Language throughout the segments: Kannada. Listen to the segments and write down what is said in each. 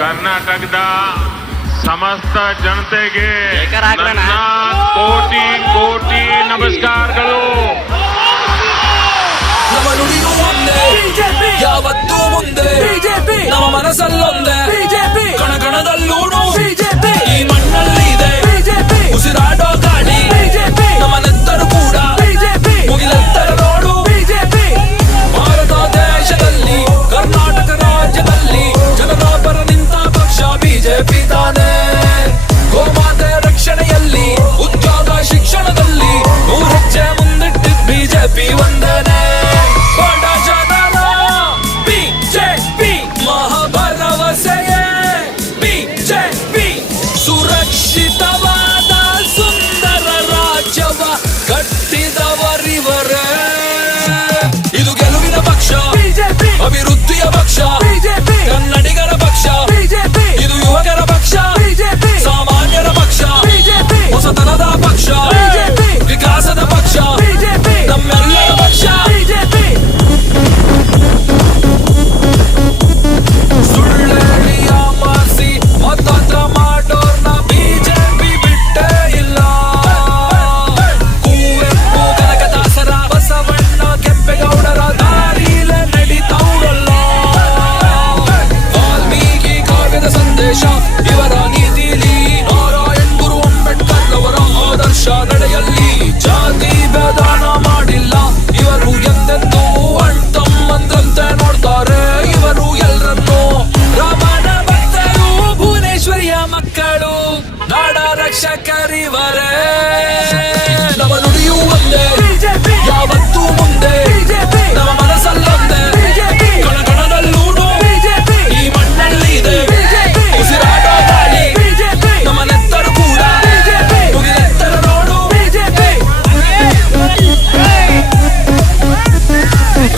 ಕರ್ನಾಟಕದ ಸಮಸ್ತ ಜನತೆಗೆ ನನ್ನ ಕೋಟಿ ಕೋಟಿ ನಮಸ್ಕಾರಗಳು. ನಮ್ಮ ನುಡಿಯೂ ಒಂದೇ, ಯಾವತ್ತೂ ಮುಂದೆ ನಮ್ಮ ಮನಸ್ಸಲ್ಲೊಂದೇ, ಕಣಕಣದಲ್ಲೂನು ಈ ಮಣ್ಣಲ್ಲಿ ಇದೆ ಉಸಿರಾಡೋ ಗಾಳಿ, ನಮ್ಮ ನೆತ್ತರು ಕೂಡ ಮುಗಿಲೆತ್ತರ ನೋಡು. ಭಾರತ ದೇಶದಲ್ಲಿ ಕರ್ನಾಟಕ ರಾಜ್ಯದಲ್ಲಿ ಜನರ ಪರ ನಿಂತ ಪಕ್ಷ ಬಿಜೆಪಿ ತಾನೇ. ಗೋಮಾತೆ ರಕ್ಷಣೆಯಲ್ಲಿ ಉದ್ಯೋಗ ಶಿಕ್ಷಣದಲ್ಲಿ 100 ಹೆಜ್ಜೆ ಮುಂದಿಟ್ಟಿದ್ ಬಿಜೆಪಿ ಒಂದೇನೆ. ಬಡ ಜನರ ಬಿಜೆಪಿ ಮಹಾಭರವಸೆಯೇ ಬಿಜೆಪಿ. ಸುರಕ್ಷಿತವಾದ ಸುಂದರ ರಾಜ್ಯವ ಕಟ್ಟಿದವರಿವರೇ. ಇದು ಗೆಲುವಿನ ಪಕ್ಷ, ಅಭಿವೃದ್ಧಿಯ ಪಕ್ಷ, ಕನ್ನಡಿಗರ ಪಕ್ಷ, ಇದು ಯುವಕರ ಪಕ್ಷ, ಸಾಮಾನ್ಯರ ಪಕ್ಷ, ಹೊಸತನದ ಪಕ್ಷ, ವಿಕಾಸದ ಪಕ್ಷ, ನಮ್ಮೆಲ್ಲರ ಪಕ್ಷ. ಸುಳ್ಳೇಳಿ ಯಾಮಾರಿಸಿ ಮತದಾನ ಮಾಡೋರ್ನ ಬಿಜೆಪಿ ಬಿಟ್ಟೇ ಇಲ್ಲ. ಕುವೆಂಪು ಕನಕದಾಸರ ಬಸವಣ್ಣ ಕೆಂಪೇಗೌಡರ ದಾರಿಲೇ ನಡೀತವ್ರಲ್ಲ. ವಾಲ್ಮೀಕಿ ಕಾವ್ಯದ ಸಂದೇಶ ಇವರ ನೀತಿಲಿ, ನಾರಾಯಣ್ ಗುರು ಅಂಬೇಡ್ಕರ್ ಅವರ ಆದರ್ಶ ನಡೆಯಲ್ಲಿ ಜಾತಿ ಭೇದನ ಮಾಡಿಲ್ಲ ಇವರು. ಎಂದೆಂದೂ ಅಣ್ತಮ್ಮಂದ್ರಂತೆ ನೋಡ್ತಾರೆ ಇವರು ಎಲ್ಲರನ್ನು. ರಾಮನ ಭಕ್ತರು, ಭುವನೇಶ್ವರಿಯ ಮಕ್ಕಳು, ನಾಡ ರಕ್ಷಕರಿವರೇ. ನಮ್ಮ ನುಡಿಯೂ ಒಂದೇ, ಯಾವತ್ತೂ ಮುಂದೆ ನಮ್ಮ ಮನಸ್ಸಲ್ಲೊಂದೇ, ಕಣಕಣದಲ್ಲೂನು ಈ ಮಣ್ಣಲ್ಲಿ ಇದೆ ಉಸಿರಾಡೋ ಗಾಳಿ, ನಮ್ಮ ನೆತ್ತರು ಕೂಡ ಮುಗಿಲೆತ್ತರ ನೋಡು.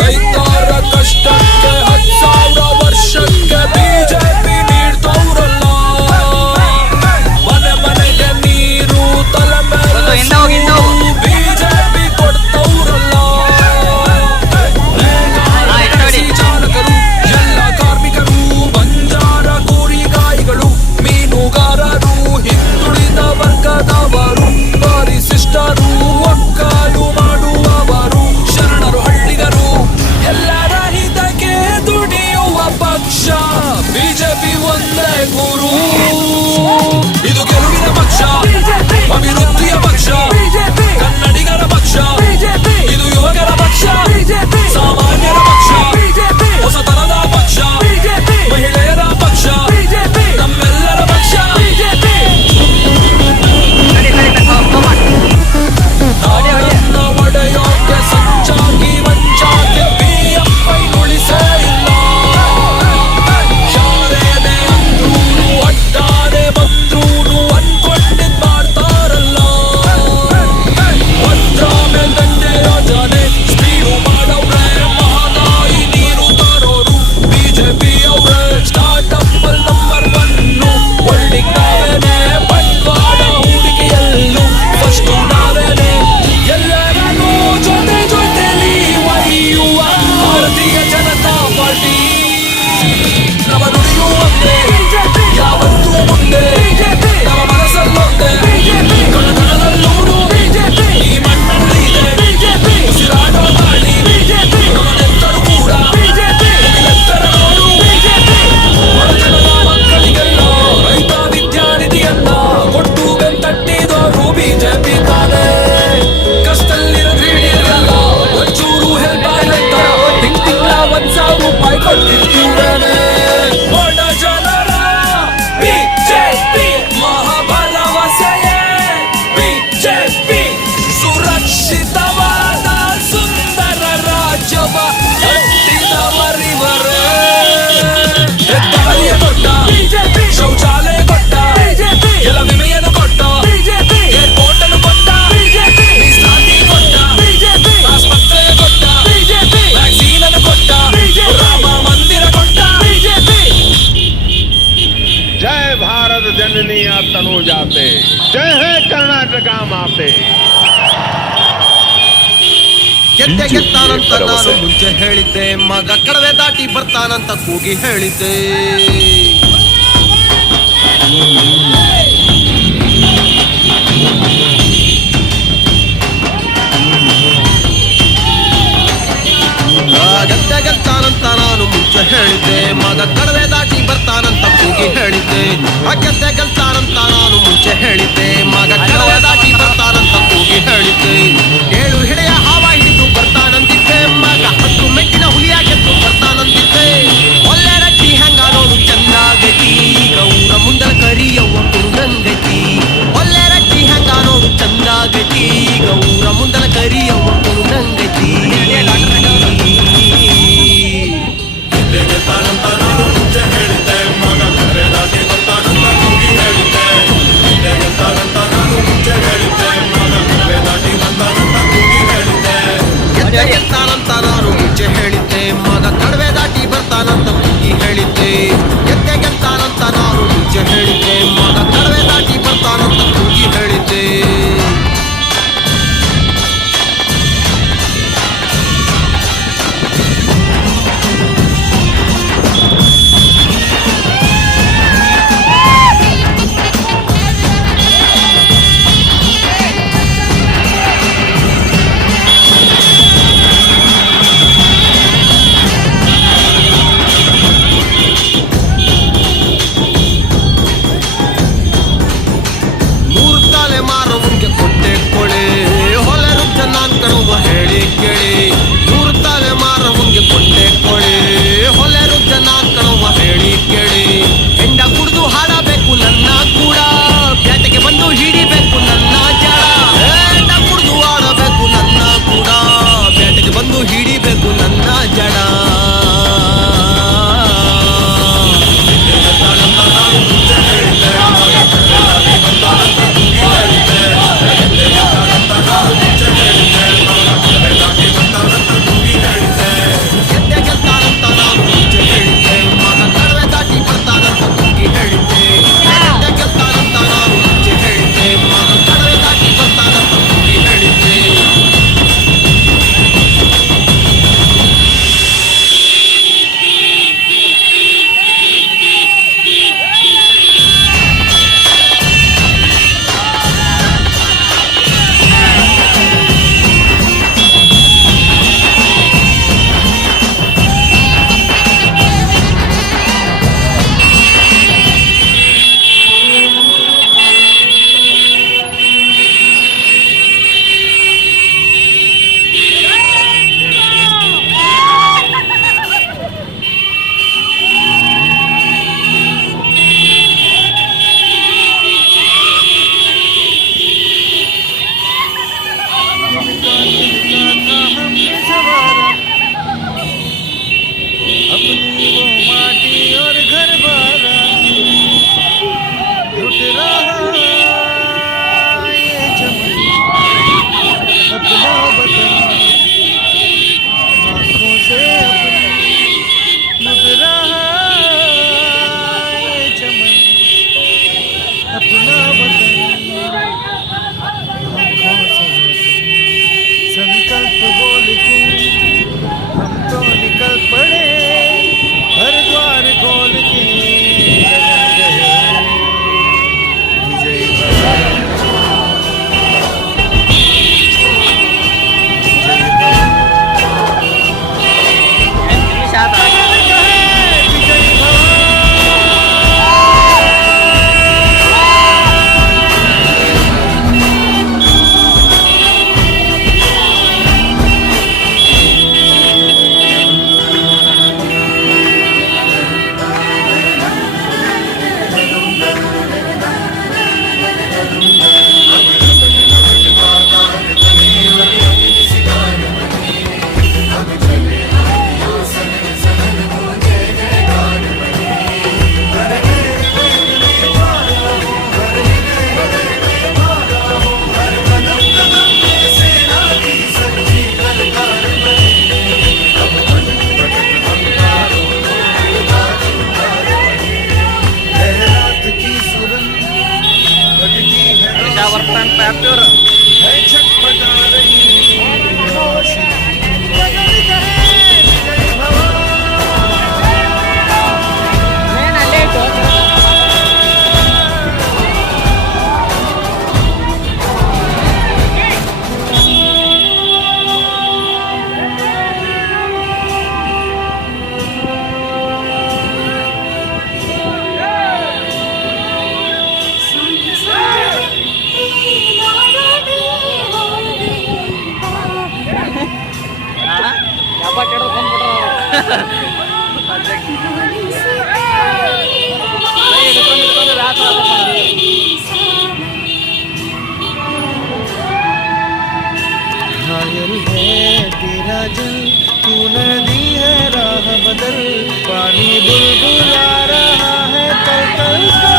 ರೈತರ ಕಷ್ಟಕ್ಕೆ 10,000 ವರ್ಷಕ್ಕೆ ಬಿಜೆಪಿ ನೀಡ್ತವ್ರಲ್ಲ. ಮನೆ ಮನೆಗೆ ನೀರು ತಲೆ ಮೇಲೆ ಬಿಜೆಪಿ ಕೊಡ್ತವ್ರಲ್ಲ. ಟ್ಯಾಕ್ಸಿ ಚಾಲಕರು, ಎಲ್ಲ ಕಾರ್ಮಿಕರು, ಬಂಜಾರ ಕೂಲಿಗಾಯಿಗಳು, ಮೀನುಗಾರರು, ಹಿಂದುಳಿದ ವರ್ಗದವರು, ಪರಿಶಿಷ್ಟರು, ಒಕ್ಕಾಲು ಮಾಡುವವರು, ಶರಣರು, ಹಳ್ಳಿಗರು, ಎಲ್ಲರ ಹಿತಕ್ಕೆ ದುಡಿಯುವ ಪಕ್ಷ ಬಿಜೆಪಿ ಒಂದೇ ಗುರು. ಇದು ಗೆಲುವಿನ ಪಕ್ಷ, ಅಭಿವೃದ್ಧಿಯ ಪಕ್ಷ, ಕನ್ನಡಿಗರ ಪಕ್ಷ, ಇದು ಯುವಕರ ಪಕ್ಷ, ಸಾಮಾನ್ಯರ ಪಕ್ಷ, ಹೊಸತನದ ಪಕ್ಷ, ಮಹಿಳೆಯರ ಪಕ್ಷ, ನಮ್ಮೆಲ್ಲರ ಪಕ್ಷ. ನಾಡನ್ನ ಒಡೆಯೋಕೆ ಸಂಚಾಗಿ ವಂಚಾಗೆ ಬಿಎಂವೈ ಉಳಿಸೇ ಇಲ್ಲ. ಯಾರೇನೇ ಅಂದ್ರೂನು ಅಡ್ಡಾನೆ ಬಂದ್ರೂನು ಅನ್ಕೊಂಡಿದ್ ಮಾಡ್ತಾರಲ್ಲ. ಭದ್ರಾ ಮೇಲ್ದಂಡೆ ಯೋಜನೆ ಸ್ಪೀಡು ಮಾಡವ್ರೆ, ಮಹದಾಯಿ ನೀರು ತರೋರು ಬಿಜೆಪಿ ಅವ್ರೆ. ಸ್ಟಾರ್ಟಪ್ ಅಲ್ಲಿ ನಂಬರ್ 1, ವರ್ಲ್ಡಿಗ್ ನಾವೇನೆ, ಬಂಡವಾಳ ಹೂಡಿಕೆಯಲ್ಲೂ ಫಸ್ಟು ನಾವೇನೆ. ಎಲ್ಲರನ್ನೂ ಜೊತೆ ಜೊತೆಲಿ ಒಯ್ಯುವ ಭಾರತೀಯ ಜನತಾ ಪಾರ್ಟಿ. ನಮ್ಮ ನುಡಿಯೂ ಒಂದೇ, ಯಾವತ್ತೂ ಮುಂದೆ ನಮ್ಮ ಮನಸ್ಸಲ್ಲೊಂದೇ, ಕಣಕಣದಲ್ಲೂನು ಈ ಮಣ್ಣಲ್ಲಿ ಇದೆ ಉಸಿರಾಡೋ ಗಾಳಿ, ನಮ್ಮ ನೆತ್ತರು ಕೂಡ ಮುಗಿಲೆತ್ತರ ನೋಡು. ಬಡತನದ ಮಕ್ಕಳಿಗೆಲ್ಲ ರೈತ ವಿದ್ಯಾನಿಧಿಯನ್ನ ಕೊಟ್ಟು ಬೆಂತಟ್ಟಿದವರು ಬಿಜೆಪಿ ತಾನೇ. ಕಷ್ಟದಲ್ಲಿರೋ ಗೃಹಿಣಿಯರೆಲ್ಲ ಒಂಚೂರು ಹೆಲ್ಪ್ ಆಗ್ಲಂತ ತಿಂಗಳ 1,000 ರೂಪಾಯಿ ಕೊಟ್ಟಿರ್ತೀವೇನೆ. ಬಡ ಜನರ ಬಿಜೆಪಿ ಮಹಾಭರವಸೆಯೇ ಬಿಜೆಪಿ. ಸುರಕ್ಷಿತವಾದ ಸುಂದರ ರಾಜ್ಯವ ಕಟ್ಟಿದವರಿವರೇ. ಹೆದ್ದಾರಿಯ ಕೊಟ್ಟ, ಶೌಚಾಲಯ ಕೊಟ್ಟ, ಎಲ್ಲ ವಿಮೆಯನ್ನು ಕೊಟ್ಟ, ಏರ್ಪೋರ್ಟ್ ಅನ್ನು ಕೊಟ್ಟ, ಮೀಸಲಾತಿ ಕೊಟ್ಟ, ಆಸ್ಪತ್ರೆ ಕೊಟ್ಟ, ವ್ಯಾಕ್ಸಿನ್ ಅನ್ನು ಕೊಟ್ಟ, ರಾಮ ಮಂದಿರ ಕೊಟ್ಟ. ಜೈ ಭಾರತ ಜನನೀಯ ತನು ಜಾತೆ, ಜೈ ಹೇ ಕರ್ನಾಟಕ ಮಾತೆ. ಗೆದ್ದೆ ಗೆದ್ದಾನಂತ ನಾನು ಮುಂಚೆ ಹೇಳಿದ್ದೆ, ಮಗ ಕಡವೆ ದಾಟಿ ಬರ್ತಾನಂತ ಕೂಗಿ ಹೇಳಿದ್ದೆ. ಗೆದ್ದೆ ಗೆಲ್ತಾನಂತ ನಾನು ಮುಂಚೆ ಹೇಳಿದ್ದೆ, ಮಗ ಕಡವೆ ದಾಟಿ ಬರ್ತಾನಂತ ಕೂಗಿ ಹೇಳಿದ್ದೆ. ಗೆದ್ದೆ ಗೆಲ್ತಾನಂತ ನಾನು ಮುಂಚೆ ಹೇಳಿದ್ದೆ, ಮಗ ಕಡವೆ ದಾಟಿ ಬರ್ತಾನಂತ ಕೂಗಿ ಹೇಳಿದ್ದೆ. 7 ಹಿಡೆಯ ಹಾವ ಹಿಡಿದು ಬರ್ತಾನಂತಿದ್ದೆ, ಮಗ 10 ಮೆಟ್ಟಿನ ಹುಲಿಯ ಗೆದ್ದು ಬರ್ತಾನಂತಿದ್ದೆ. ಒಳ್ಳೆ ರಟ್ಟಿ ಹೆಂಗ ನೋಡು ಚಂದಾಗತಿ, ಈಗ ಊರ ಮುಂದಲ ಕರಿಯವ್ವ ಕುರುಡಂಗತಿ. ಒಳ್ಳೆ ರಟ್ಟಿ ಹೆಂಗ ನೋಡು ಚಂದಾಗತಿ, ಈಗ ಊರ ಮುಂದಲ ಕರಿಯವ್ವ ಕುರುಡಂಗತಿ. ಗೆದ್ದೆ ಗೆಲ್ತಾನಂತ ನಾನು ಮುಂಚೆ ಹೇಳಿದ್ದೆ, ಮಗ ಕಡವೆ ದಾಟಿ ಬರ್ತಾನಂತ ಕೂಗಿ ಹೇಳಿದ್ದೆ. ಗೆದ್ದೆ ಗೆಲ್ತಾನಂತ ನಾನು ಮುಂಚೆ ಹೇಳಿದ್ದೆ, ಮಗ ಕಡವೆ ದಾಟಿ ಬರ್ತಾನಂತ ಕೂಗಿ ಹೇಳಿದ್ದೆ. ಮಾರವಂಗೆ ಕೊಟ್ಟೆ ಕೊಳೆ ಹೊಲೆ ರುದ್ದ ನಾನ್ ಕಣುವ ಹೇಳಿ ಕೇಳಿ. 3 ತಲೆ ಮಾರವಂಗೆ ಕೊಟ್ಟೆ ಕೊಳೆ ಹೊಲೆ ರುದ್ದ ನಾನ್ ಕಣುವ ಹೇಳಿ ಕೇಳಿ. ಹೆಂಡ ಕುಡಿದು ಹಾಡಬೇಕು ನನ್ನ ಕೂಡ, ಬೇಟೆಗೆ ಬಂದು ಹಿಡಿಬೇಕು ನನ್ನ ಜಡ. ಹೆಂಡ ಕುಡಿದು ಆಡಬೇಕು ನನ್ನ ಕೂಡ, ಬೇಟೆಗೆ ಬಂದು ಹಿಡಿಬೇಕು ನನ್ನ ಜಡ. ಗೆದ್ದೆ ಗೆಲ್ತಾನಂತ ನಾನು ಮುಂಚೆ ಹೇಳಿದ್ದೆ, ಮಗ ಕಡವೆ ದಾಟಿ ಬರ್ತಾನಂತ ಕೂಗಿ ಹೇಳಿದ್ದೆ. ಗೆದ್ದೆ ಗೆಲ್ತಾನಂತ ನಾನು ಮುಂಚೆ ಹೇಳಿದ್ದೆ, ಮಗ ಕಡವೆ ದಾಟಿ ಬರ್ತಾನಂತ ಕೂಗಿ ಹೇಳಿದ್ದೆ. अपनी वो माटी और घर बारा लुट रहा ये चमन, अपना वतन आँखों से अपनी लुट रहा ये चमन, अपना वतन आँखों से अपनी। संकल्प बोल के हम तो निकल पड़े, हर द्वार खोल के लगन रहे। विजय भव, विजय भव। छटपटा रही ये बुलबुल आ रहा है कल कल का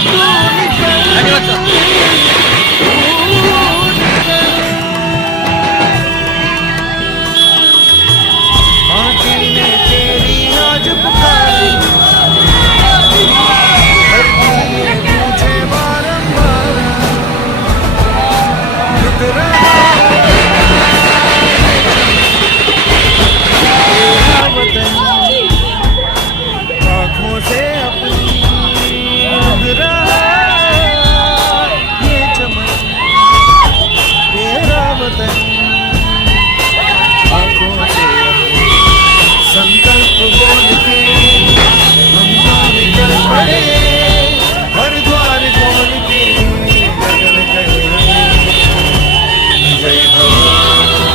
तू निकल माटी ने तेरी आज पुकारी धरती ने पूछे बारंबार रुक रहा तेरा वतन आँखों से अपनी रुक रहा ये चमन तेरा वतन आँखों से संकल्प बोल के हम तो निकल पड़े हर द्वार खोल के गगन कहे जय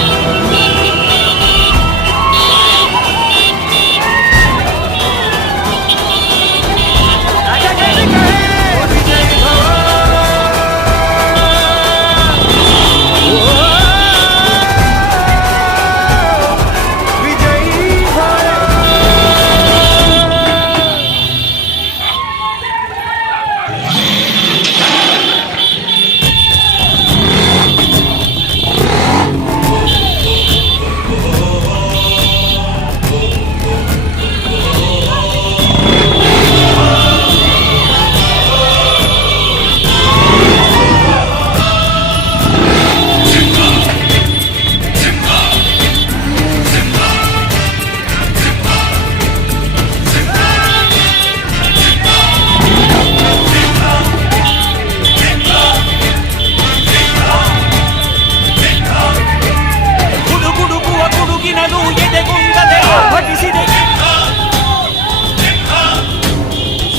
ಗುಡುಗುಡುಗುವ ಗುಡುಗಿನನು ಎದೆಗುಂದದೆ ಭಟಿಸಿದೆ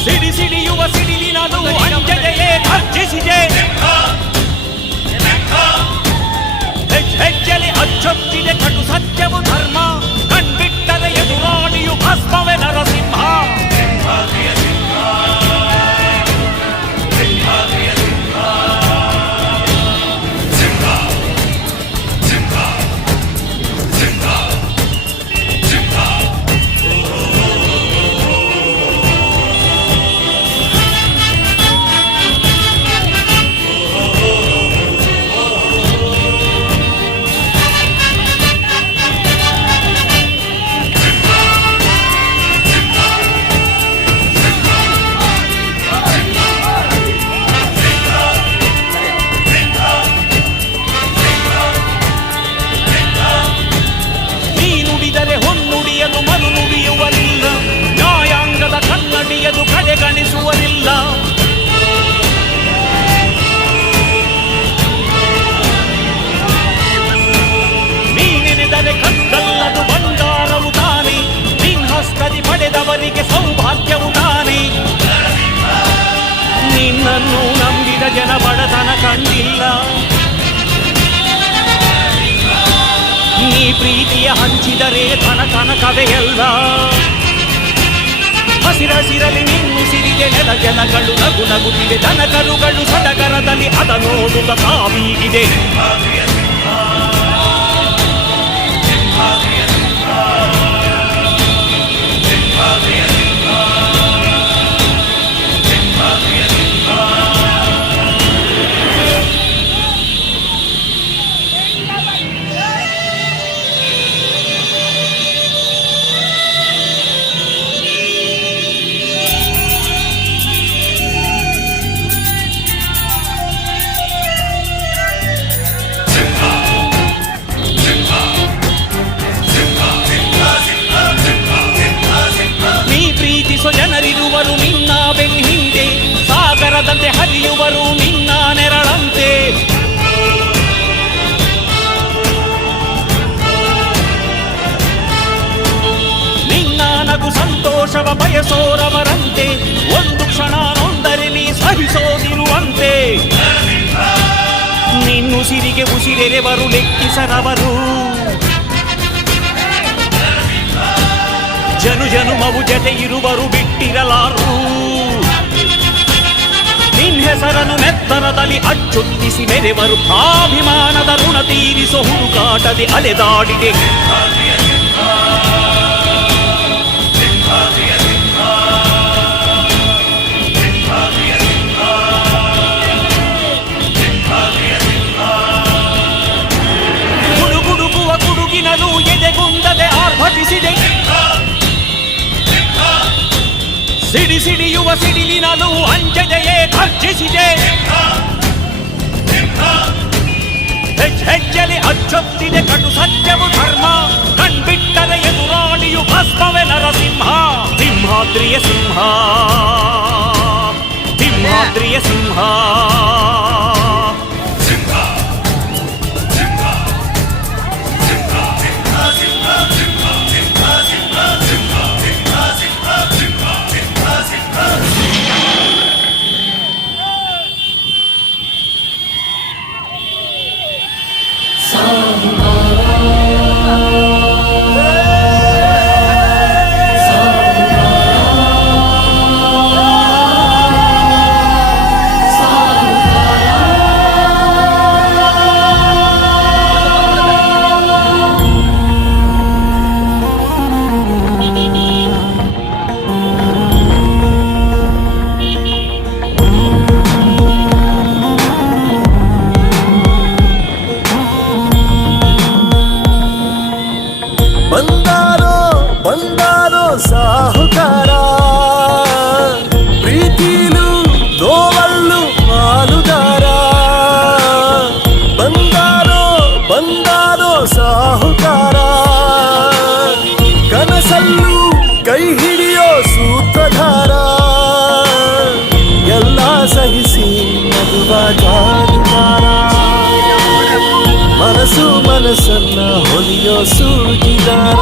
ಸಿಡಿ ಸಿಡಿಯುವ ಸಿಡಿಲಿನನು ಅಂಜದೆಯೇ ಗರ್ಜಿಸಿದೆ ಹೆಜ್ಜೆಲಿ ಅಚ್ಚೊತ್ತಿದೆ ಕಟು ಸತ್ಯವು ಧರ್ಮ ಕಣ್ಬಿಟ್ಟರೆ ಎದುರಾಳಿಯು ಭಸ್ಮವೇ ನರಸಿಂಹ ನೀ ನುಡಿದರೆ ಹೊನ್ನುಡಿಯದು ಮನು ನುಡಿಯುವರಿಲ್ಲ ನ್ಯಾಯಾಂಗದ ಕನ್ನಡಿಯದು ಕಡೆಗಣಿಸುವರಿಲ್ಲ ನೀ ನೆನೆದರೆ ಕಕ್ಕಲ್ಲದು ಬಂಗಾರವು ತಾನೆ ನಿನ್ಹಸ್ತದಿ ಪಡೆದವರಿಗೆ ಸೌಭಾಗ್ಯವು ತಾನೆ ನಿನ್ನನ್ನು ನಂಬಿದ ಜನ ಬಡತನ ಕಂಡಿಲ್ಲ ನೀ ಪ್ರೀತಿಯ ಹಂಚಿದರೆ ಧನ ಕನಕವೇ ಎಲ್ಲ ಹಸಿರಸಿರಲಿ ನಿನ್ನು ಸಿರಿದೆ ನೆಲ ಜನಗಳು ನಗು ನಗುತ್ತಿದೆ ದನ ಕರುಗಳು ಸಡಗರದಲ್ಲಿ ಅದ ನೋಡುತ್ತ ತಾವೀಗಿದೆ ನೀ ಪ್ರೀತಿಸೋ ಜನರಿರುವರು ನಿನ್ನ ಬೆನ್ ಹಿಂದೆ ಸಾಗರದಂತೆ ಹರಿಯುವರು ನಿನ್ನ ನೆರಳಂತೆ ನಿನ್ನ ನಗು ಸಂತೋಷವ ಬಯಸೋರವರಂತೆ ಒಂದು ಕ್ಷಣ ನೊಂದರೆ ನೀ ಸಹಿಸೋದಿರುವಂತೆ ನಿನ್ನುಸಿರಿಗೆ ಉಸಿರೆರೆವರು ಲೆಕ್ಕಿಸರವರು ಜನು ಜನುಮವು ಜತೆ ಇರುವರು ಬಿಟ್ಟಿರಲಾರು ನಿನ್ ಹೆಸರನ್ನು ನೆತ್ತರದಲ್ಲಿ ಅಚ್ಚೊತ್ತಿಸಿ ಮೆರೆವರು ಅಭಿಮಾನದ ಋಣ ತೀರಿಸೋ ಹುಡುಕಾಟದೆ ಅಲೆದಾಡಿದೆ ಸಿಡಿಯುವ ಸಿಡಿಲಿನಲ್ಲೂ ಅಂಜದೆಯೇ ಗರ್ಜಿಸಿದೆ. ಹೆಜ್ಜೆಲಿ ಅಚ್ಚೊತ್ತಿದೆ ಕಟು ಸತ್ಯವು ಧರ್ಮ. ಕಣ್ಬಿಟ್ಟರೆ ಎದುರಾಳಿಯು ಭಸ್ಮವೇ ನರಸಿಂಹ. ಸಿಂಹಾದ್ರಿಯ ಸಿಂಹ, ಸಿಂಹಾದ್ರಿಯ ಸಿಂಹ. ಬಂದಾರೋ ಸಾಹುಕಾರ, ಪ್ರೀತಿಲು ನೋವಲ್ಲು ಪಾಲುದಾರ. ಬಂದಾರೋ ಸಾಹುಕಾರ, ಕನಸಲ್ಲೂ ಕೈ ಹಿಡಿಯೋ ಸೂತ್ರಧಾರ. ಎಲ್ಲ ಸಹಿಸಿ ನಗುವ ಜಾರುಗಾರ, ಮನಸ್ಸನ್ನ ಹೊಲಿಯೋ ಸೂಜಿದಾರ.